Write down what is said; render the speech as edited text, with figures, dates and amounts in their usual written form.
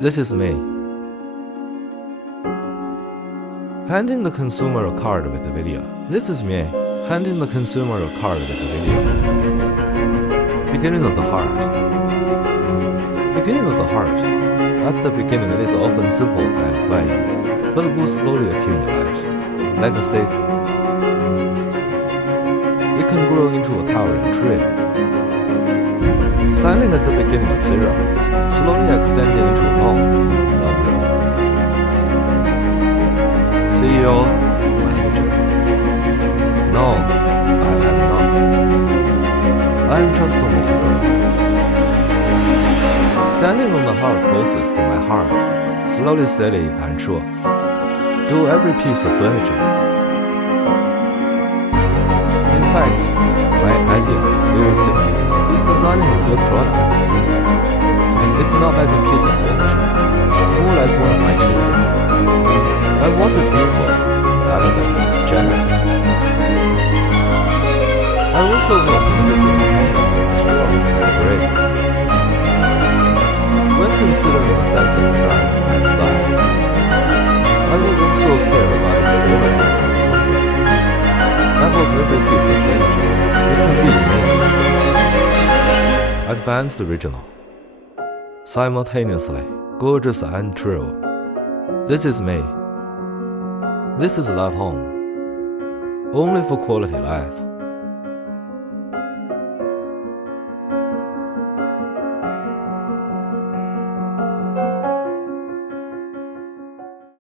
This is me. Handing the consumer a card with the video. This is me. Handing the consumer a card with the video. Beginning of the heart. Beginning of the heart. At the beginning, it is often simple and plain, but it will slowly accumulate. Like a seed, it can grow into a towering tree. Standing at the beginning of zero, slowly extending into a long road. CEO, manager. No, I am not. I am just on this road. Standing on the heart closest to my heart, slowly, steady, and sure. Do every piece of furniture. In fact, my idea is very simple. It's designing a good product. It's not like a piece of furniture, more like one of my children. I want it beautiful, elegant, generous. I also want it is independent, strong, and brave. When considering the sense of design and style, I will also care about its quality and comfort. I hope every piece of furniture it can be unique, advanced, original, simultaneously gorgeous and true. This is me. This is Love Home. Only for quality life.